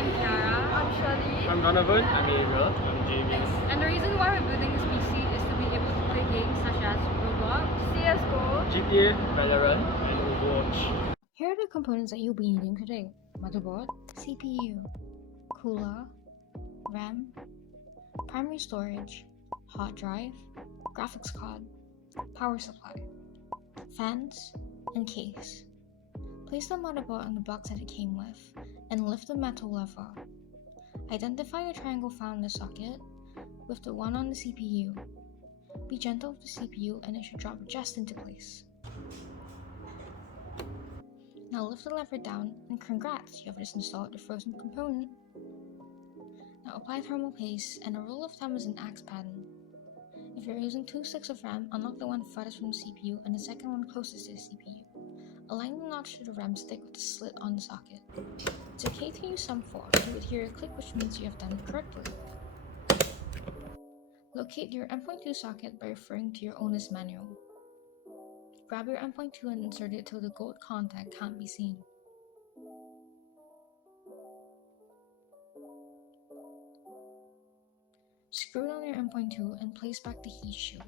I'm Tiara. I'm cherly. I'm Donovan. I'm Adriel. I'm Jamian. And the reason why we're building this PC is to be able to play games such as Roblox, CSGO. GTA, Valorant, and Overwatch. Here are the components that you'll be needing today: motherboard, CPU, cooler, RAM, primary storage, hard drive, graphics card, power supply, fans, and case. Place the motherboard on the box that it came with, and lift the metal lever. Identify the triangle found in the socket with the one on the CPU. Be gentle with the CPU and it should drop just into place. Now lift the lever down and congrats, you have just installed the frozen component. Now apply thermal paste and a rule of thumb is an axe pattern. If you're using 2 sticks of RAM, unlock the one farthest from the CPU and the second one closest to the CPU. Align the notch to the RAM stick with the slit on the socket. It's okay to use some force. You would hear a click, which means you have done it correctly. Locate your M.2 socket by referring to your owner's manual. Grab your M.2 and insert it till the gold contact can't be seen. Screw it on your M.2 and place back the heat shield.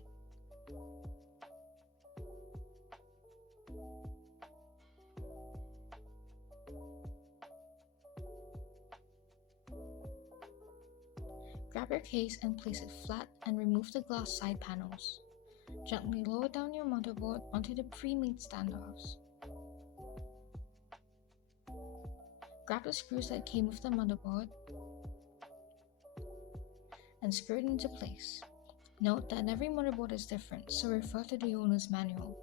Grab your case and place it flat and remove the glass side panels. Gently lower down your motherboard onto the pre-made standoffs. Grab the screws that came with the motherboard and screw it into place. Note that every motherboard is different, so refer to the owner's manual.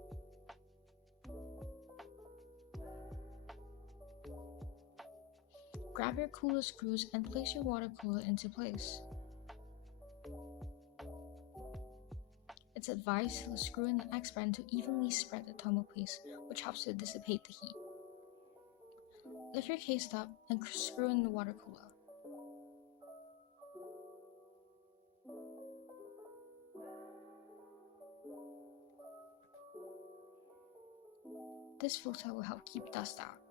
Grab your cooler screws and place your water cooler into place. It's advised to screw in the X band to evenly spread the thermal paste, which helps to dissipate the heat. Lift your case up and screw in the water cooler. This filter will help keep dust out.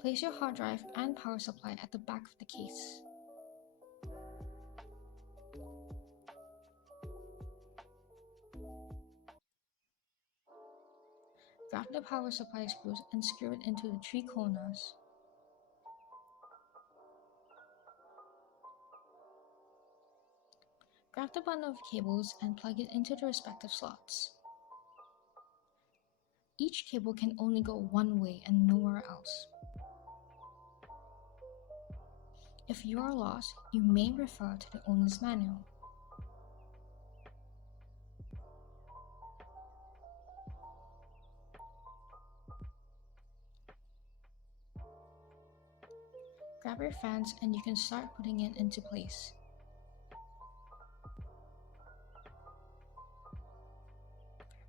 Place your hard drive and power supply at the back of the case. Grab the power supply screws and screw it into the 3 corners. Grab the bundle of cables and plug it into the respective slots. Each cable can only go one way and nowhere else. If you are lost, you may refer to the owner's manual. Grab your fans and you can start putting it into place.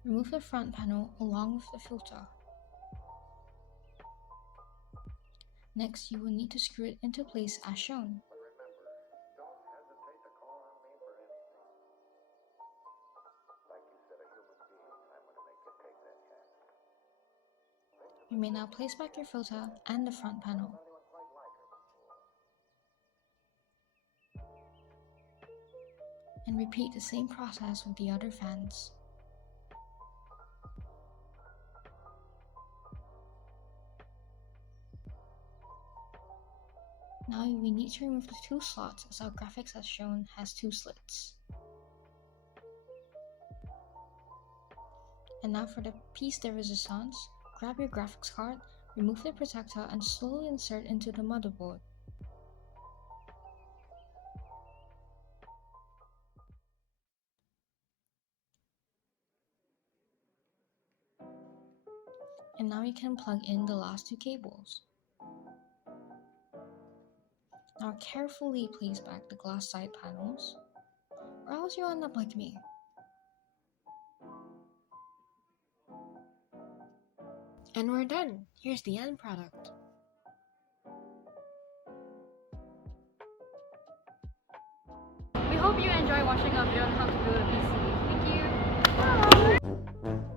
Remove the front panel along with the filter. Next, you will need to screw it into place as shown. You may now place back your filter and the front panel. And repeat the same process with the other fans. Now we need to remove the 2 slots as our graphics as shown has 2 slits. And now for the piece de resistance, grab your graphics card, remove the protector and slowly insert into the motherboard. And now you can plug in the last 2 cables. Now carefully place back the glass side panels, or else you'll end up like me. And we're done! Here's the end product. We hope you enjoy watching our video on how to build a PC. Thank you! Bye.